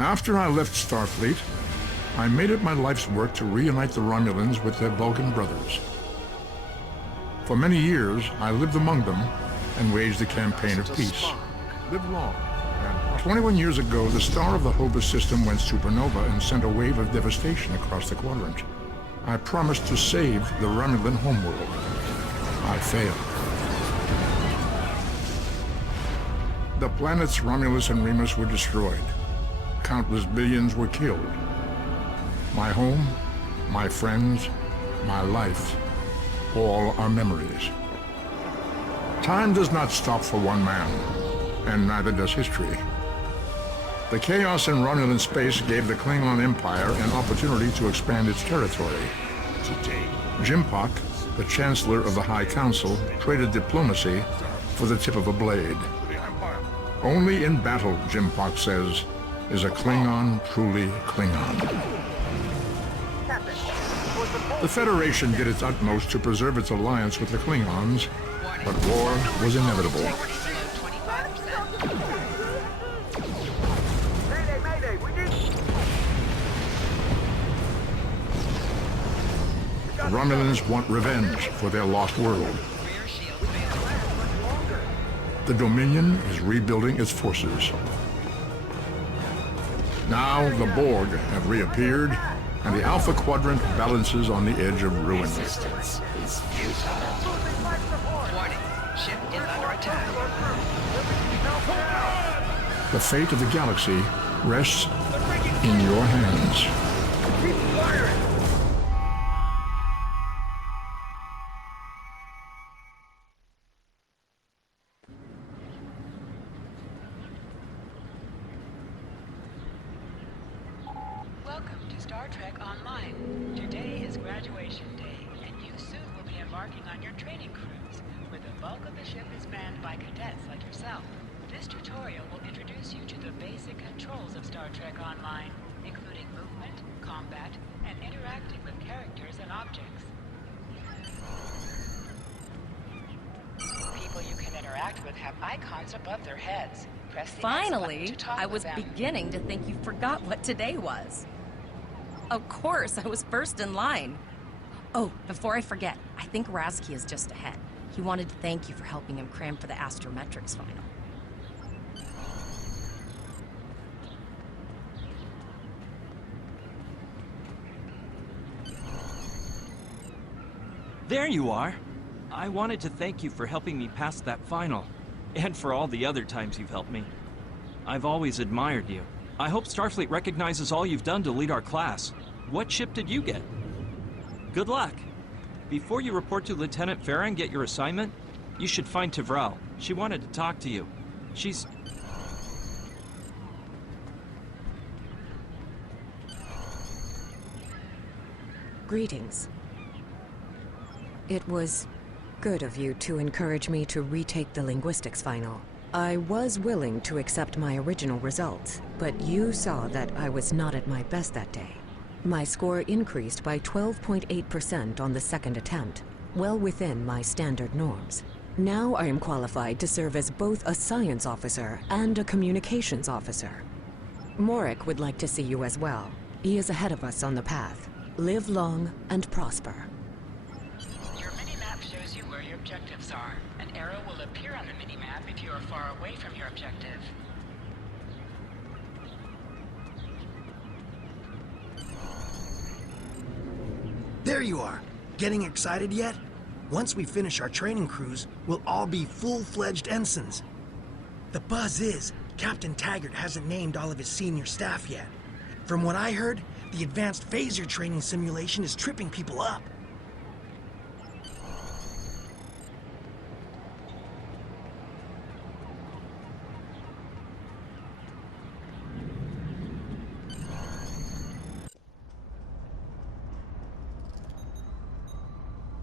After I left Starfleet, I made it my life's work to reunite the Romulans with their Vulcan brothers. For many years, I lived among them and waged a campaign of peace. Live long. 21 years ago, the star of the Hobus system went supernova and sent a wave of devastation across the quadrant. I promised to save the Romulan homeworld. I failed. The planets Romulus and Remus were destroyed. Countless billions were killed. My home, my friends, my life, all are memories. Time does not stop for one man, and neither does history. The chaos in Romulan space gave the Klingon Empire an opportunity to expand its territory. Today, Jimpak, the Chancellor of the High Council, traded diplomacy for the tip of a blade. Only in battle, Jimpak says, is a Klingon truly Klingon. The Federation did its utmost to preserve its alliance with the Klingons, but war was inevitable. The Romulans want revenge for their lost world. The Dominion is rebuilding its forces. Now the Borg have reappeared, and the Alpha Quadrant balances on the edge of ruin. Resistance is futile. Warning, ship is under attack. The fate of the galaxy rests in your hands. Keep firing! Welcome to Star Trek Online. Today is graduation day, and you soon will be embarking on your training cruise, where the bulk of the ship is manned by cadets like yourself. This tutorial will introduce you to the basic controls of Star Trek Online, including movement, combat, and interacting with characters and objects. People you can interact with have icons above their heads. Press the X button Finally, to talk I with was them. beginning to think you forgot what today was. Of course, I was first in line. Oh, before I forget, I think Razki is just ahead. He wanted to thank you for helping him cram for the astrometrics final. There you are. I wanted to thank you for helping me pass that final, and for all the other times you've helped me. I've always admired you. I hope Starfleet recognizes all you've done to lead our class. What ship did you get? Good luck. Before you report to Lieutenant Farah and get your assignment, you should find Tavral. She wanted to talk to you. She's... Greetings. It was good of you to encourage me to retake the linguistics final. I was willing to accept my original results, but you saw that I was not at my best that day. My score increased by 12.8% on the second attempt, well within my standard norms. Now I am qualified to serve as both a science officer and a communications officer. Morik would like to see you as well. He is ahead of us on the path. Live long and prosper. Your mini-map shows you where your objectives are. An arrow will appear on the mini-map if you are far away from your objective. There you are. Getting excited yet? Once we finish our training cruise, we'll all be full-fledged ensigns. The buzz is, Captain Taggart hasn't named all of his senior staff yet. From what I heard, the advanced phaser training simulation is tripping people up.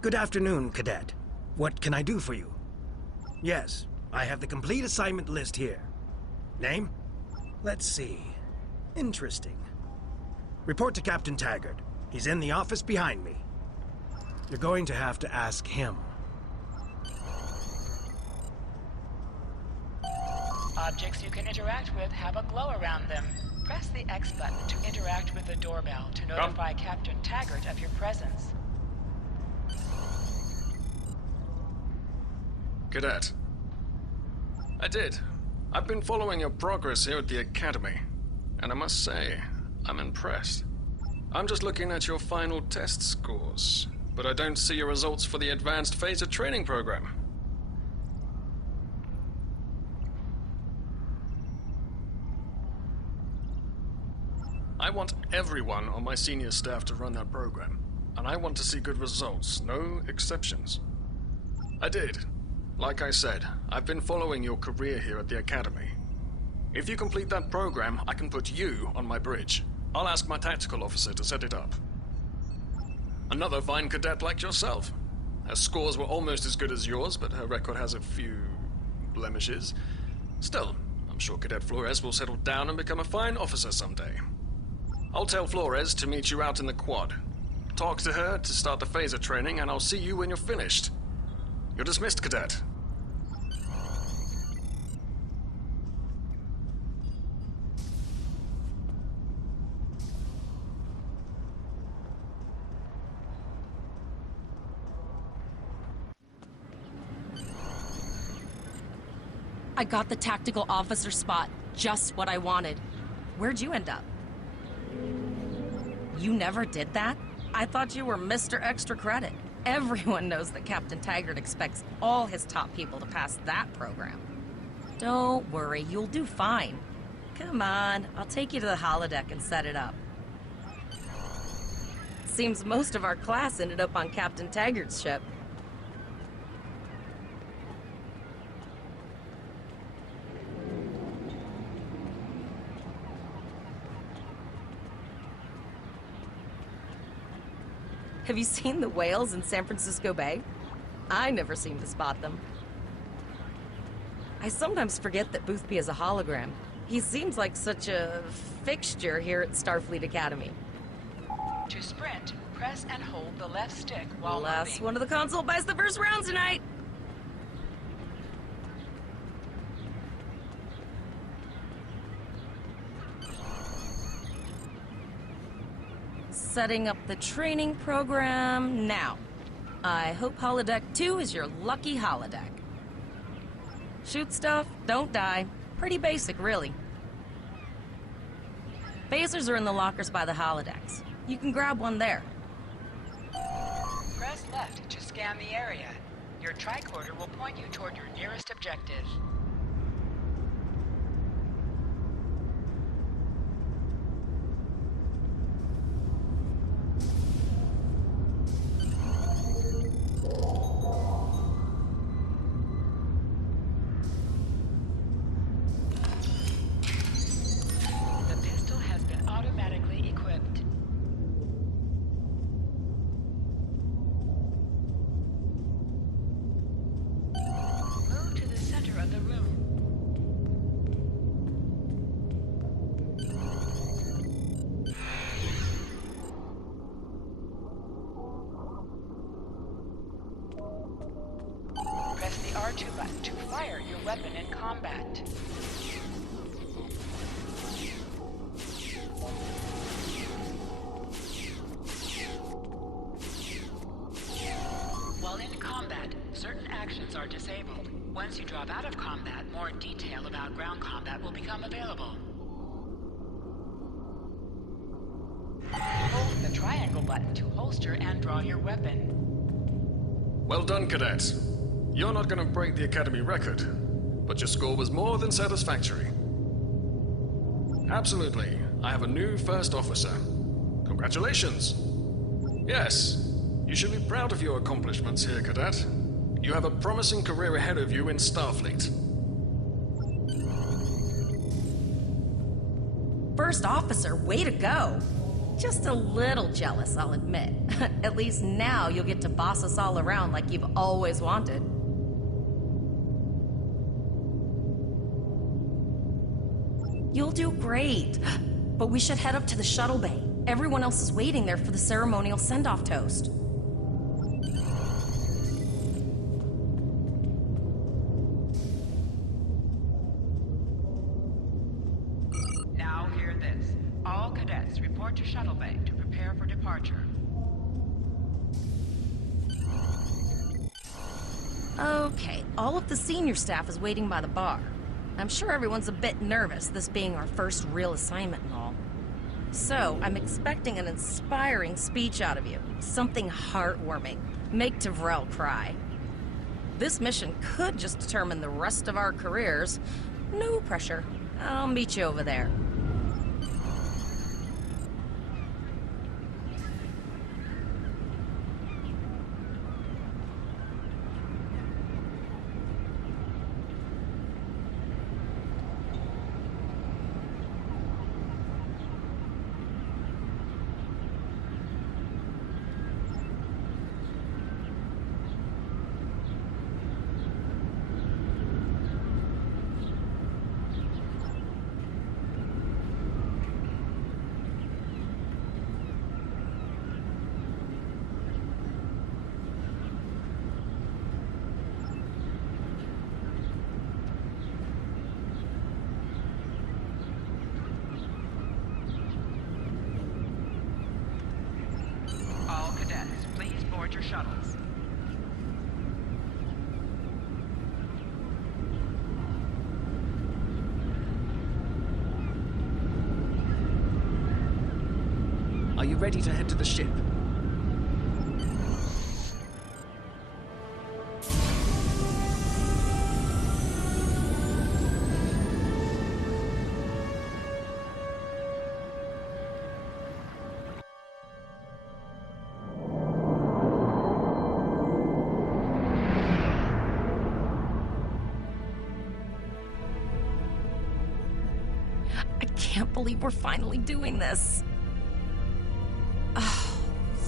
Good afternoon, Cadet. What can I do for you? Yes, I have the complete assignment list here. Name? Let's see. Interesting. Report to Captain Taggart. He's in the office behind me. You're going to have to ask him. Objects you can interact with have a glow around them. Press the X button to interact with the doorbell to notify Captain Taggart of your presence. Cadet. I did. I've been following your progress here at the Academy, and I must say, I'm impressed. I'm just looking at your final test scores, but I don't see your results for the Advanced Phaser Training Program. I want everyone on my senior staff to run that program, and I want to see good results, no exceptions. I did. Like I said, I've been following your career here at the Academy. If you complete that program, I can put you on my bridge. I'll ask my tactical officer to set it up. Another fine cadet like yourself. Her scores were almost as good as yours, but her record has a few blemishes. Still, I'm sure Cadet Flores will settle down and become a fine officer someday. I'll tell Flores to meet you out in the quad. Talk to her to start the phaser training, and I'll see you when you're finished. You're dismissed, Cadet. I got the tactical officer spot. Just what I wanted. Where'd you end up? You never did that? I thought you were Mr. Extra Credit. Everyone knows that Captain Taggart expects all his top people to pass that program. Don't worry, you'll do fine. Come on, I'll take you to the holodeck and set it up. Seems most of our class ended up on Captain Taggart's ship. Have you seen the whales in San Francisco Bay? I never seem to spot them. I sometimes forget that Boothby is a hologram. He seems like such a fixture here at Starfleet Academy. To sprint, press and hold the left stick while Last moving. one of the console buys the first round tonight! Setting up the training program now. I hope Holodeck 2 is your lucky holodeck. Shoot stuff, don't die. Pretty basic, really. Phasers are in the lockers by the holodecks. You can grab one there. Press left to scan the area. Your tricorder will point you toward your nearest objective. Press the R2 button to fire your weapon in combat. While in combat, certain actions are disabled. Once you drop out of combat, more detail about ground combat will become available. Hold the triangle button to holster and draw your weapon. Well done, Cadet. You're not going to break the Academy record, but your score was more than satisfactory. Absolutely. I have a new first officer. Congratulations. Yes, you should be proud of your accomplishments here, Cadet. You have a promising career ahead of you in Starfleet. First officer, way to go! Just a little jealous, I'll admit. At least now you'll get to boss us all around like you've always wanted. You'll do great. But we should head up to the shuttle bay. Everyone else is waiting there for the ceremonial send-off toast. Now hear this. All cadets report to shuttle bay to prepare for departure. Okay, all of the senior staff is waiting by the bar. I'm sure everyone's a bit nervous, this being our first real assignment and all. So, I'm expecting an inspiring speech out of you. Something heartwarming. Make Tavrel cry. This mission could just determine the rest of our careers. No pressure. I'll meet you over there. All cadets, please board your shuttles. Are you ready to head to the ship? I can't believe we're finally doing this. Oh,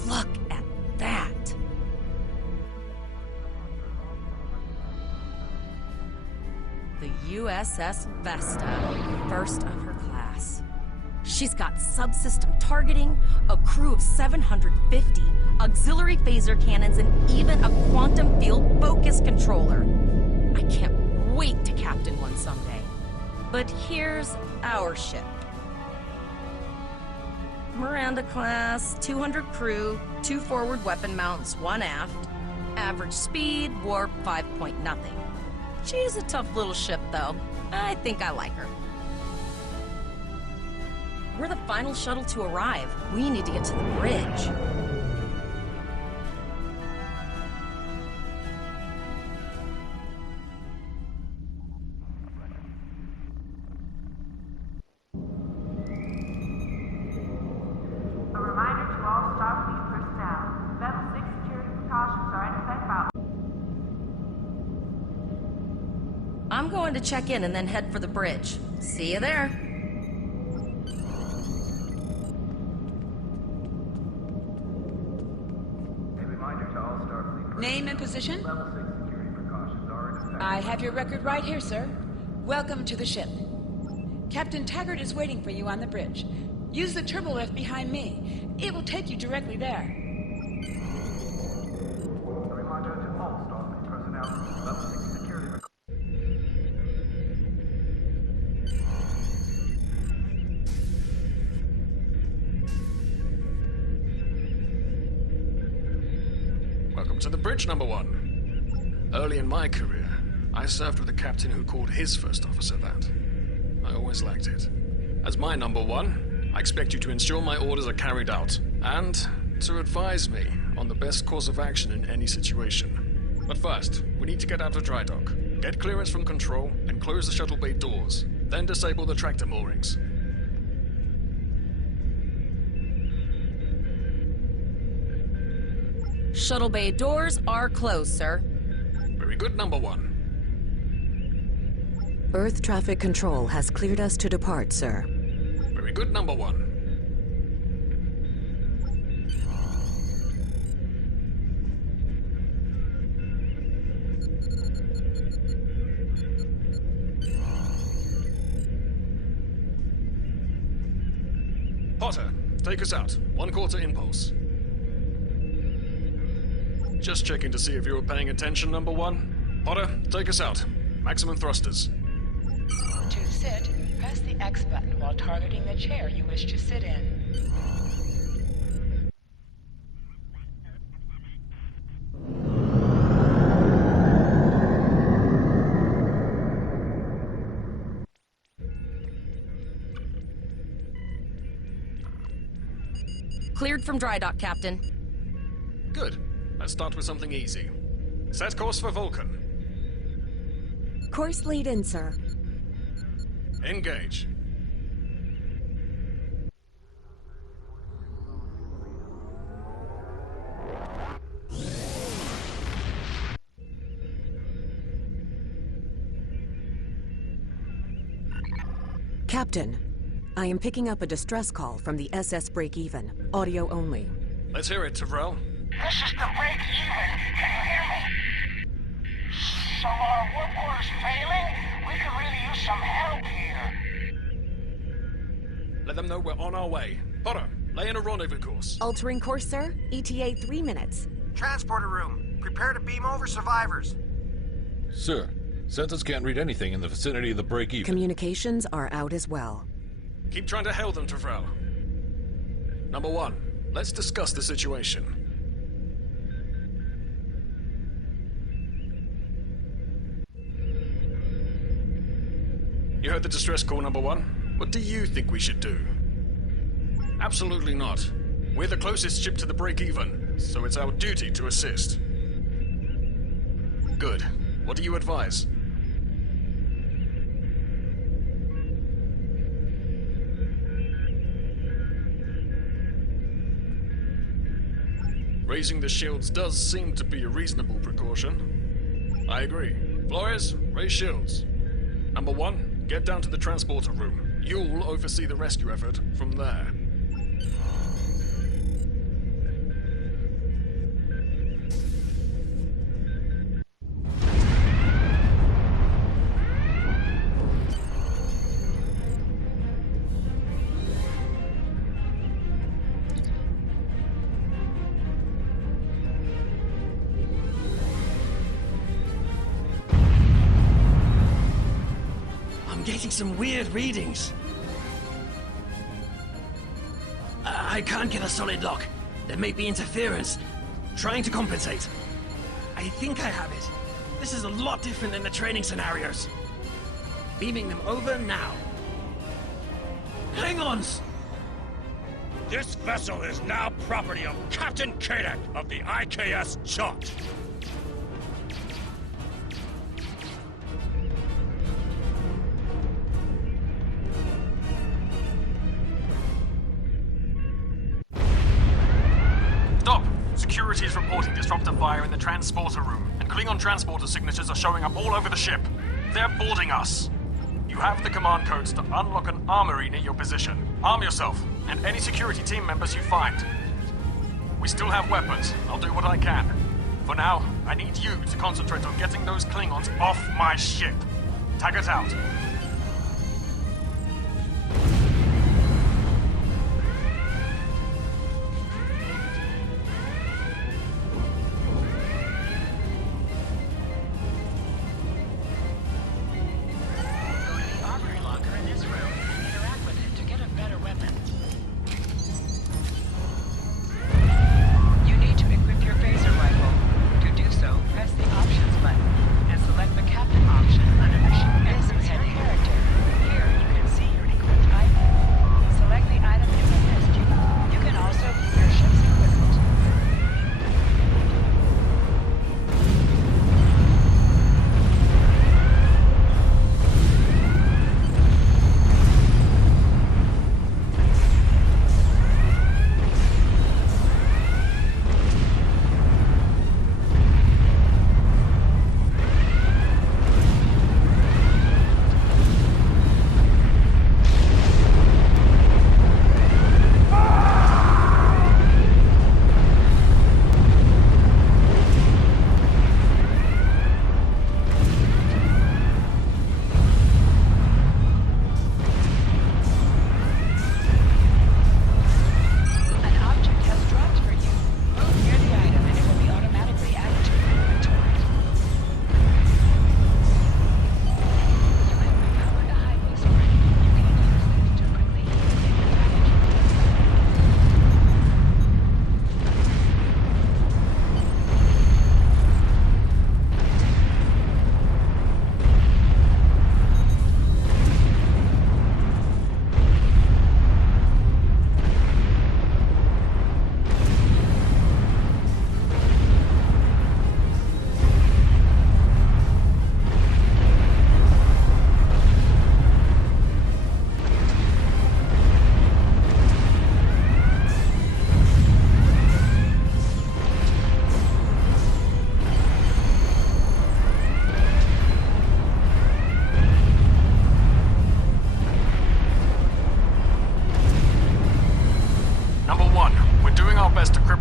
look at that. The USS Vesta, first of her class. She's got subsystem targeting, a crew of 750, auxiliary phaser cannons, and even a quantum field focus controller. I can't wait to captain one someday. But here's our ship. Miranda class, 200 crew, 2 forward weapon mounts, 1 aft. Average speed, warp 5 nothing. She's a tough little ship, though. I think I like her. We're the final shuttle to arrive. We need to get to the bridge. A reminder to all Starfleet personnel, Level 6 security precautions are in effect about... I'm going to check in and then head for the bridge. See you there. A reminder to all Starfleet personnel, Name and position? Level 6 security precautions are in effect. I have your record right here, sir. Welcome to the ship. Captain Taggart is waiting for you on the bridge. Use the turbo lift behind me. It will take you directly there. A reminder to all Starfleet personnel, Level 6 security precautions. Welcome to the bridge, number 1. Early in my career, I served with a captain who called his first officer that. I always liked it. As my number 1, I expect you to ensure my orders are carried out, and to advise me on the best course of action in any situation. But first, we need to get out of dry dock, get clearance from control, and close the shuttle bay doors. Then disable the tractor moorings. Shuttle bay doors are closed, sir. Very good, number 1. Earth traffic control has cleared us to depart, sir. Very good, number 1. Potter, take us out. 1/4 impulse. Just checking to see if you were paying attention, number 1. Potter, take us out. Maximum thrusters. To sit, press press the X button while targeting the chair you wish to sit in. Cleared from dry dock, Captain. Good. Let's start with something easy. Set course for Vulcan. Course lead in, sir. Engage. Captain, I am picking up a distress call from the SS Break-Even. Audio only. Let's hear it, Tyrell. This is the Break-Even. Can you hear me? So our work order's failing? We could really use some help here. Let them know we're on our way. Potter, lay in a rendezvous course. Altering course, sir. ETA 3 minutes. Transporter room. Prepare to beam over survivors. Sir, sensors can't read anything in the vicinity of the break-even. Communications are out as well. Keep trying to hail them, Tyrell. Number 1, let's discuss the situation. You heard the distress call, number 1? What do you think we should do? Absolutely not. We're the closest ship to the break-even, so it's our duty to assist. Good. What do you advise? Raising the shields does seem to be a reasonable precaution. I agree. Flores, raise shields. Number 1, get down to the transporter room. You'll oversee the rescue effort from there. I'm getting some weird readings. I can't get a solid lock. There may be interference. Trying to compensate. I think I have it. This is a lot different than the training scenarios. Beaming them over now. Klingons! This vessel is now property of Captain Kadek of the IKS Jaunt. Stop! Security is reporting disruptor fire in the transporter room, and Klingon transporter signatures are showing up all over the ship. They're boarding us. You have the command codes to unlock an armory near your position. Arm yourself, and any security team members you find. We still have weapons. I'll do what I can. For now, I need you to concentrate on getting those Klingons off my ship. Taggart out. Go to the armory locker in this room and interact with it to get a better weapon. You need to equip your phaser rifle. To do so, press the options button and select the captain option under the ship. This is head-to-head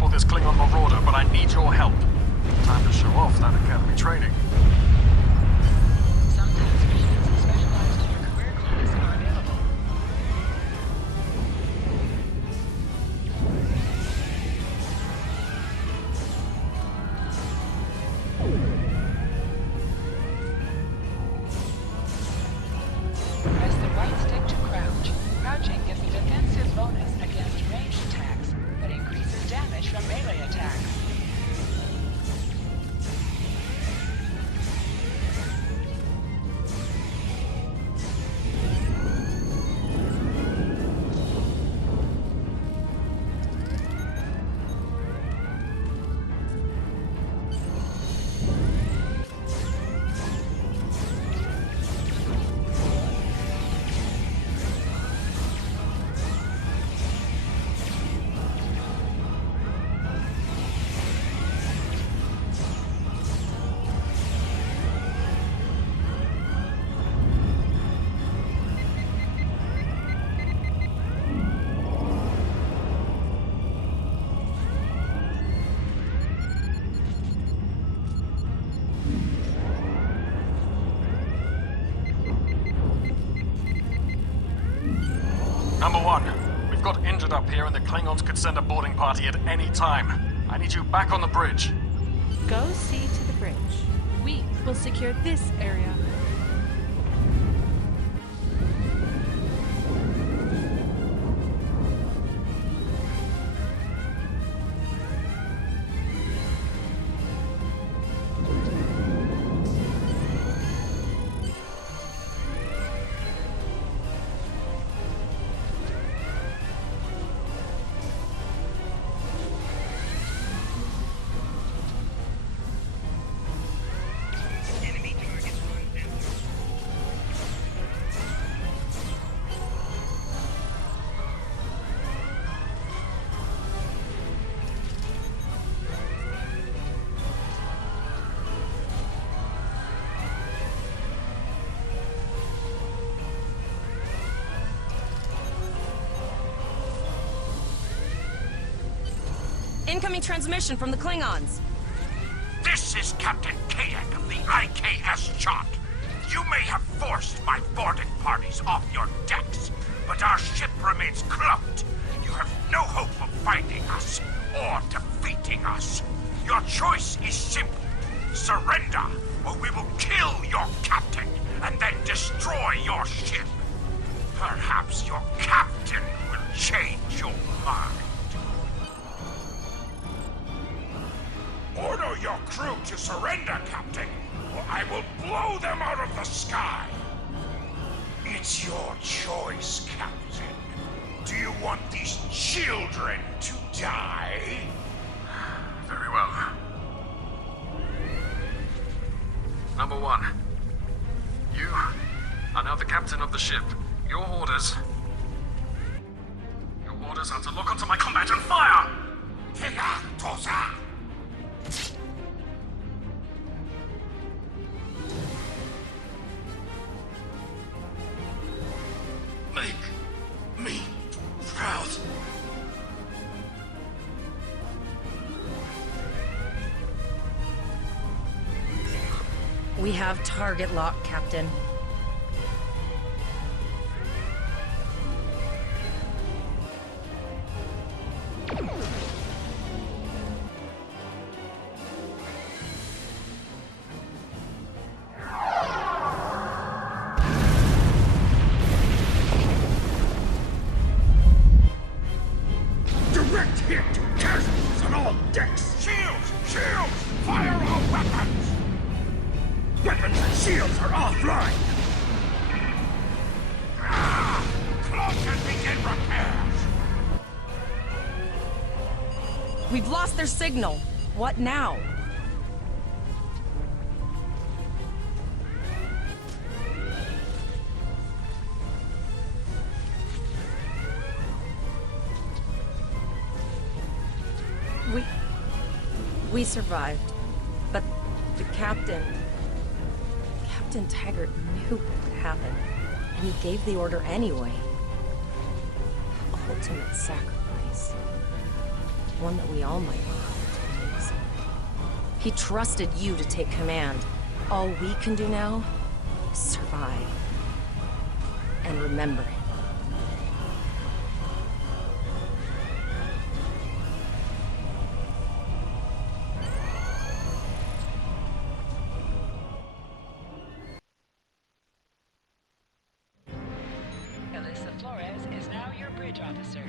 kill this Klingon marauder, but I need your help. Time to show off that academy training. Sometimes missions specialized in your career class are available. Press the right stick to crouch. Crouching gives a defensive bonus against ranged attacks, but increases damage from melee attacks. Number one, we've got injured up here and the Klingons could send a boarding party at any time. I need you back on the bridge. Go see to the bridge. We will secure this area. Incoming transmission from the Klingons. This is Captain Kadek of the IKS Chot. You may have forced my boarding parties off your decks, but our ship remains cloaked. You have no hope of finding us or defeating us. Your choice is simple. Surrender, or we will kill your captain and then destroy your ship. Perhaps your captain will change your mind. Order your crew to surrender, Captain, or I will blow them out of the sky. It's your choice, Captain. Do you want these children to die? Very well. Number one, you are now the captain of the ship. Your orders are to lock onto my combat and fire! Make me proud. We have target lock, Captain. Direct hit! Casualties on all decks! Shields! Shields! Fire all weapons! Weapons and shields are offline! Cloak and begin repairs! We've lost their signal. What now? We survived, but the Captain Taggart knew what would happen, and he gave the order anyway. Ultimate sacrifice. one that we all might want to use. He trusted you to take command. All we can do now is survive. And remember him. Bridge officer.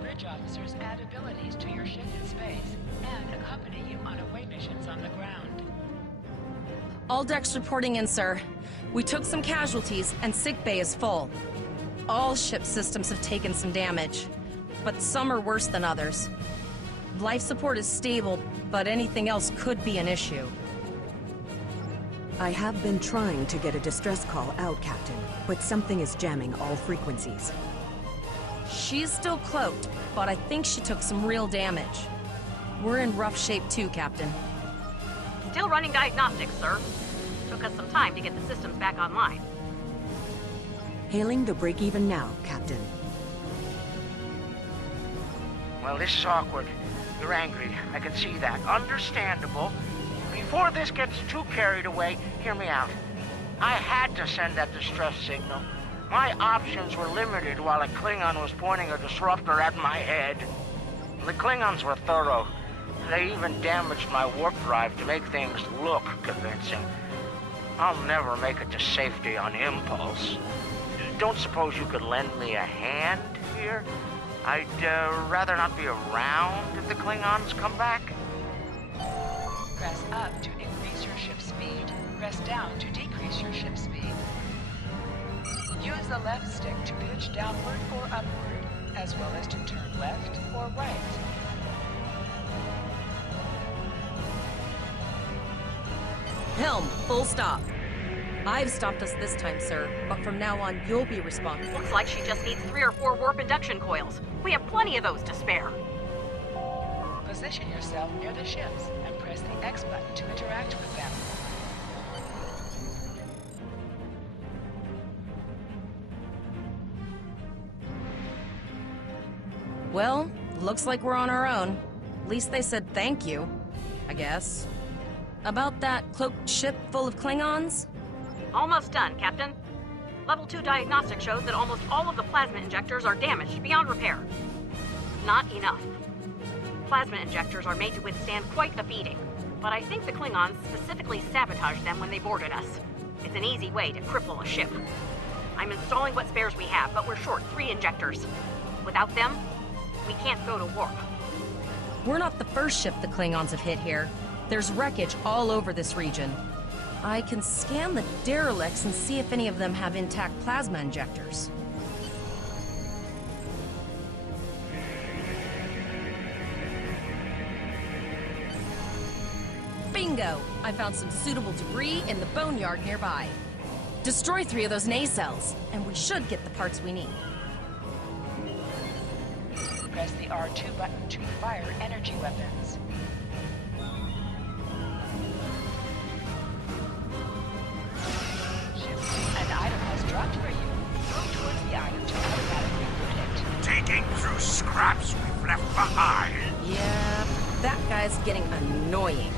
Bridge officers add abilities to your ship in space and accompany you on away missions on the ground. All decks reporting in, sir. We took some casualties and sickbay is full. All ship systems have taken some damage, but some are worse than others. Life support is stable, but anything else could be an issue. I have been trying to get a distress call out, Captain, but something is jamming all frequencies. She's still cloaked, but I think she took some real damage. We're in rough shape too, Captain. Still running diagnostics, sir. Took us some time to get the systems back online. Hailing the break-even now, Captain. Well, this is awkward. You're angry. I can see that. Understandable. Before this gets too carried away, hear me out. I had to send that distress signal. My options were limited while a Klingon was pointing a disruptor at my head. The Klingons were thorough. They even damaged my warp drive to make things look convincing. I'll never make it to safety on impulse. Don't suppose you could lend me a hand here? I'd rather not be around if the Klingons come back. Press up to increase your ship's speed. Press down to decrease your ship's speed. Use the left stick to pitch downward or upward, as well as to turn left or right. Helm, full stop. I've stopped us this time, sir, but from now on, you'll be responsible. Looks like she just needs 3 or 4 warp induction coils. We have plenty of those to spare. Position yourself near the ships and press the X button to interact with them. Well, looks like we're on our own. At least they said thank you, I guess. About that cloaked ship full of Klingons? Almost done, Captain. Level 2 diagnostic shows that almost all of the plasma injectors are damaged beyond repair. Not enough. Plasma injectors are made to withstand quite a beating, but I think the Klingons specifically sabotaged them when they boarded us. It's an easy way to cripple a ship. I'm installing what spares we have, but we're short 3 injectors. Without them, we can't go to warp. We're not the first ship the Klingons have hit here. There's wreckage all over this region. I can scan the derelicts and see if any of them have intact plasma injectors. Bingo! I found some suitable debris in the boneyard nearby. Destroy 3 of those nacelles, and we should get the parts we need. Press the R2 button to fire energy weapons. An item has dropped for you. Move towards the item to automatically loot it. Taking through scraps we've left behind. Yeah, that guy's getting annoying.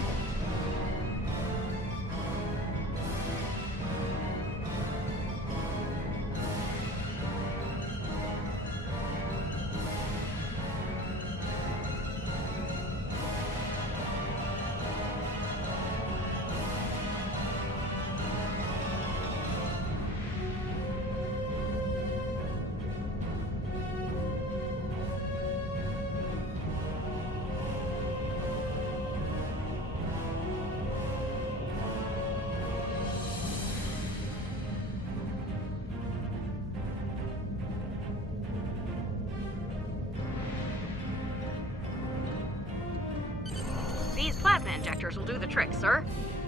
These plasma injectors will do the trick, sir.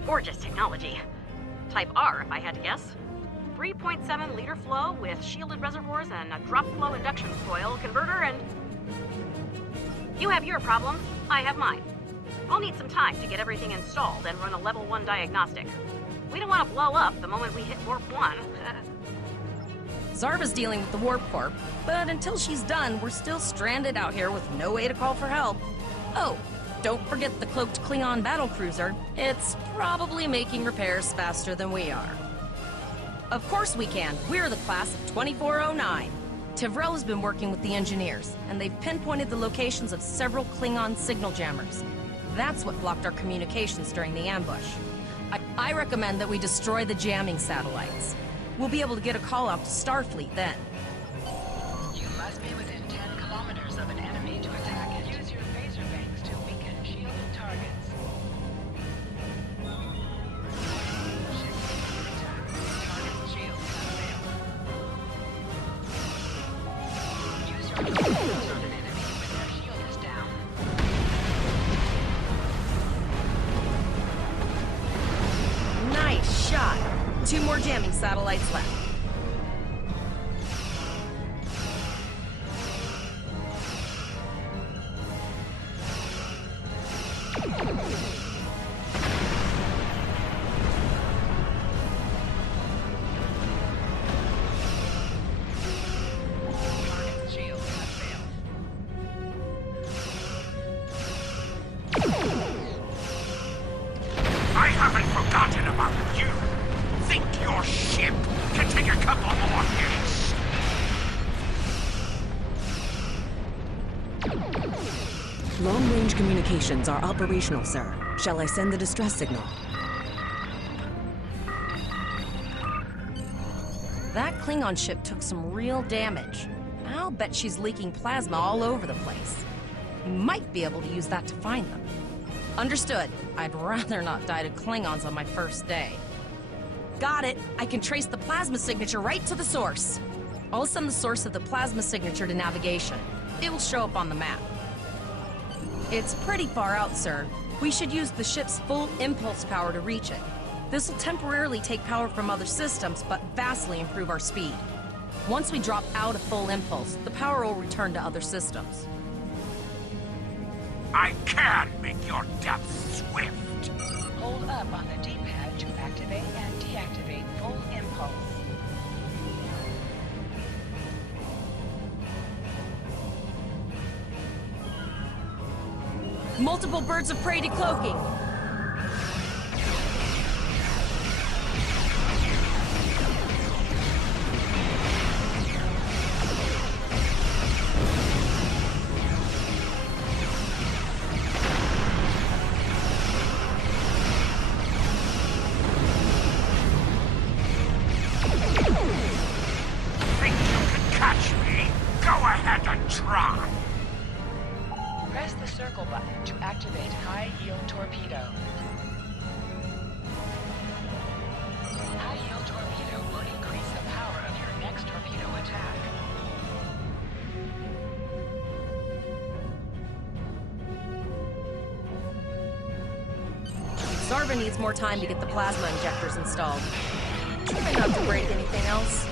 Gorgeous technology. Type R, if I had to guess. 3.7 liter flow with shielded reservoirs and a drop flow induction coil converter and... You have your problem, I have mine. I'll need some time to get everything installed and run a level 1 diagnostic. We don't want to blow up the moment we hit warp 1. Zarva's dealing with the warp corp, but until she's done, we're still stranded out here with no way to call for help. Oh, don't forget the cloaked Klingon battlecruiser. It's probably making repairs faster than we are. Of course we can. We're the class of 2409. Tivrel has been working with the engineers, and they've pinpointed the locations of several Klingon signal jammers. That's what blocked our communications during the ambush. I recommend that we destroy the jamming satellites. We'll be able to get a call out to Starfleet then. You must be within 10 kilometers of an enemy to attack it. Use your phaser bangs to weaken shielded targets. Target's shield has failed. Use your lasers on an enemy when their shield is down. Nice shot. 2 more jamming satellites left. Target's shield has failed. I haven't forgotten about you. Think your ship can take a couple more hits? Long-range communications are operational, sir. Shall I send the distress signal? That Klingon ship took some real damage. I'll bet she's leaking plasma all over the place. We might be able to use that to find them. Understood. I'd rather not die to Klingons on my first day. Got it. I can trace the plasma signature right to the source. I'll send the source of the plasma signature to navigation. It will show up on the map. It's pretty far out, sir. We should use the ship's full impulse power to reach it. This will temporarily take power from other systems, but vastly improve our speed. Once we drop out of full impulse, the power will return to other systems. I can make your death swift. Hold up on the D-pad to activate and deactivate full impulse. Multiple birds of prey decloaking. Think you can catch me? Go ahead and try. Press the circle button to activate high-yield torpedo. High-yield torpedo will increase the power of your next torpedo attack. Zarva needs more time to get the plasma injectors installed. Try not to break anything else.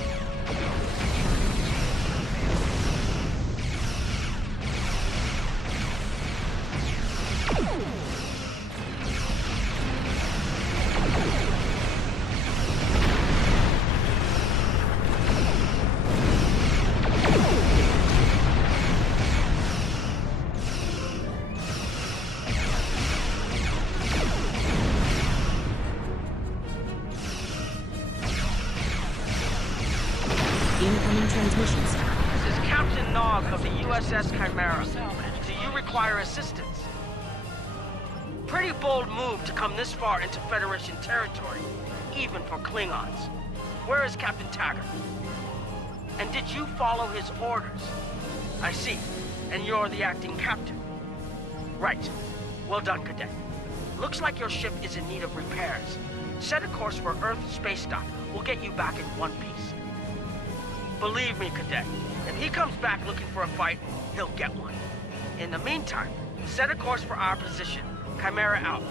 Incoming transmissions. This is Captain Nog of the USS Chimera. Do you require assistance? Pretty bold move to come this far into Federation territory, even for Klingons. Where is Captain Taggart? And did you follow his orders? I see. And you're the acting captain. Right. Well done, Cadet. Looks like your ship is in need of repairs. Set a course for Earth space dock. We'll get you back in one piece. Believe me, Cadet, if he comes back looking for a fight, he'll get one. In the meantime, set a course for our position. Chimera out.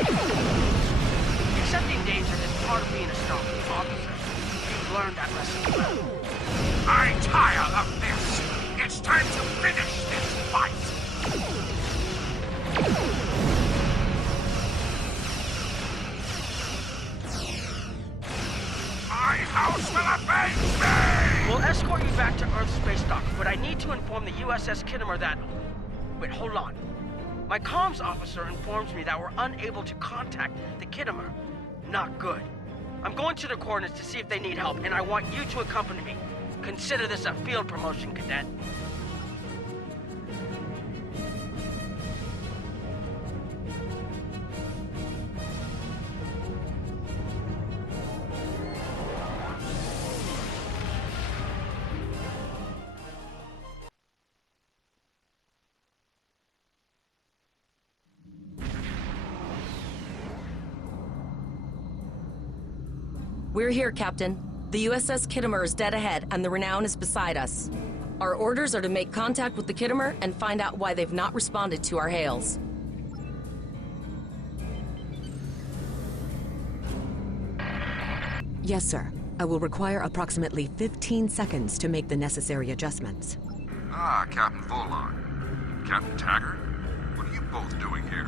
Accepting danger is part of being a Starfleet officer. You've learned that lesson well. I tire of this. It's time to finish this fight. My house will avenge me! We'll escort you back to Earth Space Dock, but I need to inform the USS Kittimer that... Wait, hold on. My comms officer informs me that we're unable to contact the Kittimer. Not good. I'm going to the coordinates to see if they need help, and I want you to accompany me. Consider this a field promotion, Cadet. We're here, Captain. The USS Kittimer is dead ahead, and the Renown is beside us. Our orders are to make contact with the Kittimer and find out why they've not responded to our hails. Yes, sir. I will require approximately 15 seconds to make the necessary adjustments. Ah, Captain Volon. Captain Taggart? What are you both doing here?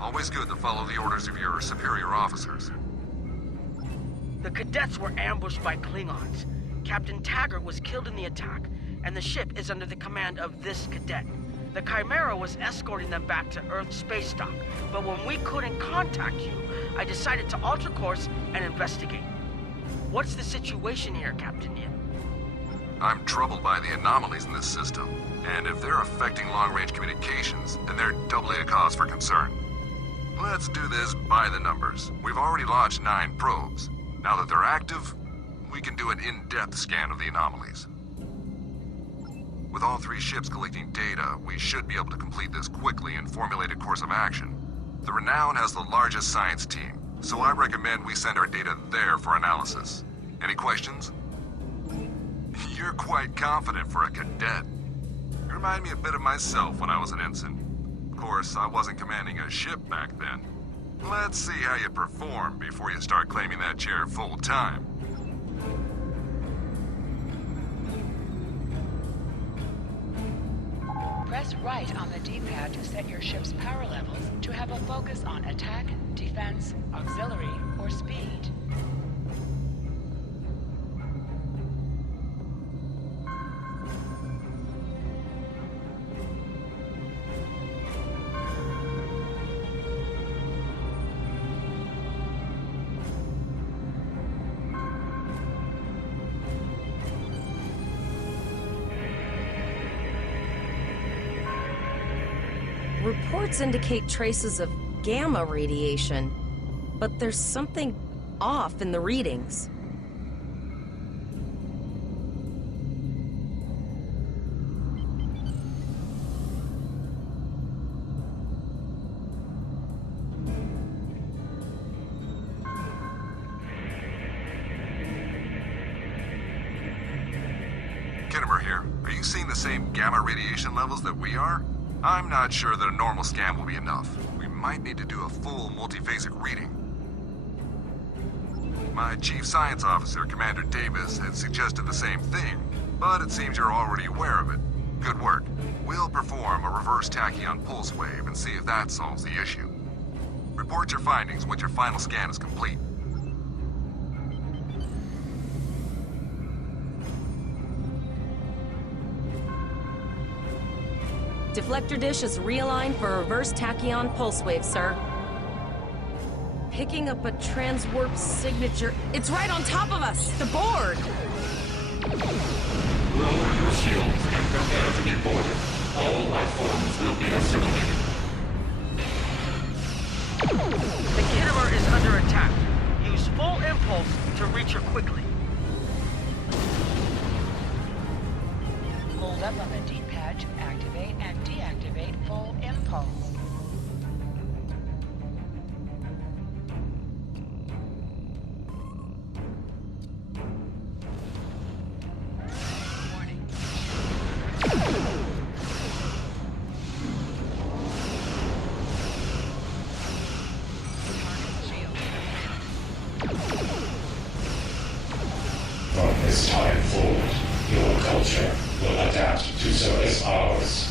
Always good to follow the orders of your superior officers. The cadets were ambushed by Klingons. Captain Taggart was killed in the attack, and the ship is under the command of this cadet. The Chimera was escorting them back to Earth Space Dock, but when we couldn't contact you, I decided to alter course and investigate. What's the situation here, Captain Yin? I'm troubled by the anomalies in this system, and if they're affecting long-range communications, then they're doubly a cause for concern. Let's do this by the numbers. We've already launched 9 probes. Now that they're active, we can do an in-depth scan of the anomalies. With all 3 ships collecting data, we should be able to complete this quickly and formulate a course of action. The Renown has the largest science team, so I recommend we send our data there for analysis. Any questions? You're quite confident for a cadet. You remind me a bit of myself when I was an ensign. Of course, I wasn't commanding a ship back then. Let's see how you perform before you start claiming that chair full-time. Press right on the D-pad to set your ship's power levels to have a focus on attack, defense, auxiliary, or speed. Reports indicate traces of gamma radiation, but there's something off in the readings. Kittimer here. Are you seeing the same gamma radiation levels that we are? I'm not sure that a normal scan will be enough. We might need to do a full multiphasic reading. My Chief Science Officer, Commander Davis, had suggested the same thing, but it seems you're already aware of it. Good work. We'll perform a reverse tachyon pulse wave and see if that solves the issue. Report your findings once your final scan is complete. Deflector dish is realigned for a reverse tachyon pulse wave, sir. Picking up a transwarp signature. It's right on top of us! The board! Lower your shields and prepare to be boarded. All life forms will be assimilated. The Kittimer is under attack. Use full impulse to reach her quickly. Hold up on the D-pad to activate and deactivate full impulse. to service ours.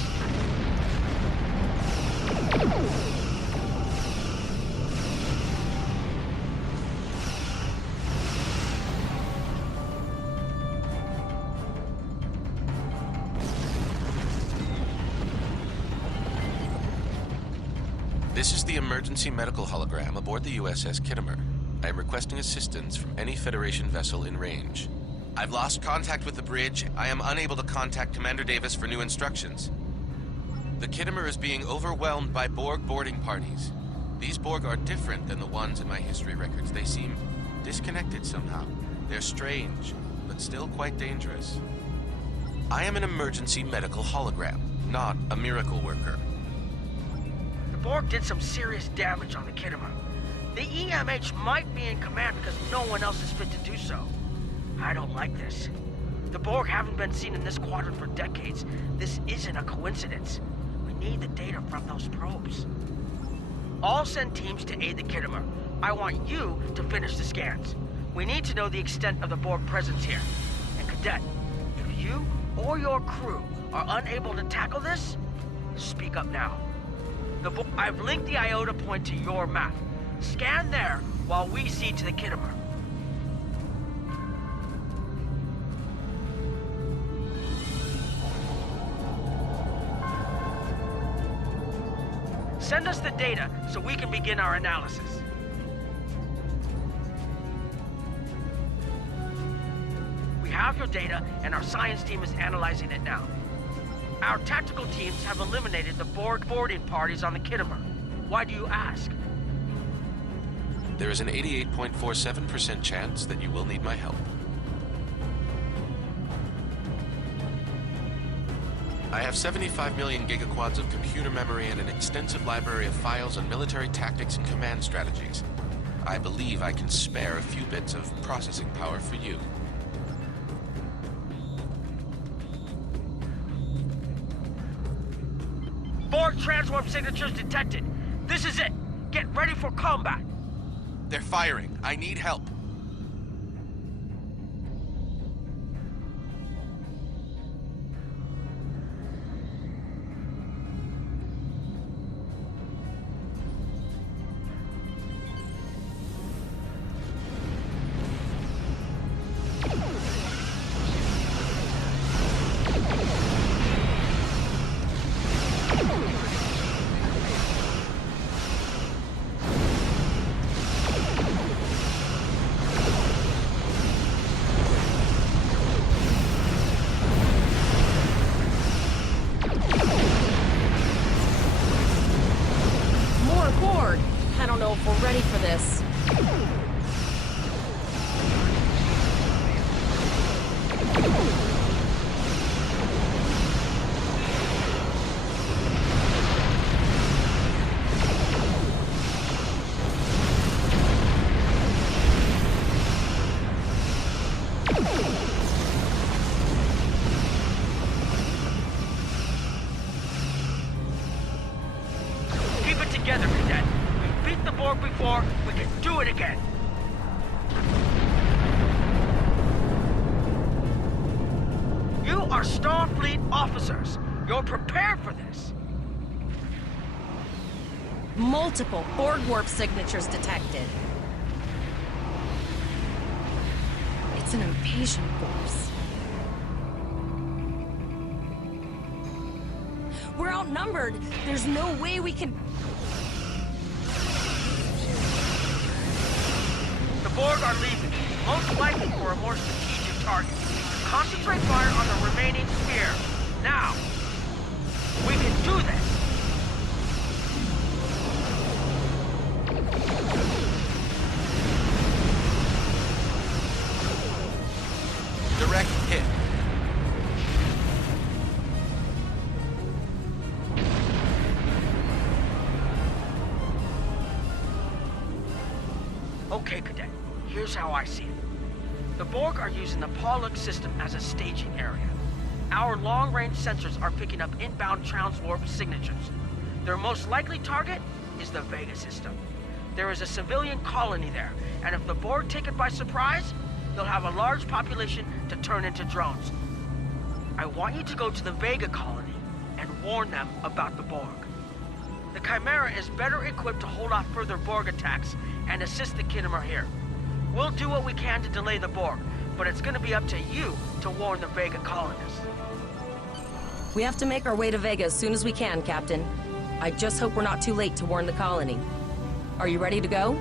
This is the emergency medical hologram aboard the USS Kittimer. I am requesting assistance from any Federation vessel in range. I've lost contact with the bridge. I am unable to contact Commander Davis for new instructions. The Kittimer is being overwhelmed by Borg boarding parties. These Borg are different than the ones in my history records. They seem disconnected somehow. They're strange, but still quite dangerous. I am an emergency medical hologram, not a miracle worker. The Borg did some serious damage on the Kittimer. The EMH might be in command because no one else is fit to do so. I don't like this. The Borg haven't been seen in this quadrant for decades. This isn't a coincidence. We need the data from those probes. I'll send teams to aid the Kittimer. I want you to finish the scans. We need to know the extent of the Borg presence here. And Cadet, if you or your crew are unable to tackle this, speak up now. I've linked the iota point to your map. Scan there while we see to the Kittimer. Send us the data so we can begin our analysis. We have your data, and our science team is analyzing it now. Our tactical teams have eliminated the Borg boarding parties on the Kittimer. Why do you ask? There is an 88.47% chance that you will need my help. I have 75 million gigaquads of computer memory and an extensive library of files on military tactics and command strategies. I believe I can spare a few bits of processing power for you. Borg transwarp signatures detected. This is it. Get ready for combat. They're firing. I need help. I don't know if we're ready for this. Keep it together, Cadet. We beat the Borg before, we can do it again. You are Starfleet officers. You're prepared for this. Multiple Borg warp signatures detected. It's an invasion force. We're outnumbered. There's no way we can... The Borg are leaving, most likely for a more strategic target. Concentrate fire on the remaining sphere. Now! We can do this! Direct hit. Okay, Cadet. Here's how I see it. The Borg are using the Pollux system as a staging area. Our long-range sensors are picking up inbound transwarp signatures. Their most likely target is the Vega system. There is a civilian colony there, and if the Borg take it by surprise, they'll have a large population to turn into drones. I want you to go to the Vega colony and warn them about the Borg. The Chimera is better equipped to hold off further Borg attacks and assist the Khitomer here. We'll do what we can to delay the Borg, but it's gonna be up to you to warn the Vega colonists. We have to make our way to Vega as soon as we can, Captain. I just hope we're not too late to warn the colony. Are you ready to go?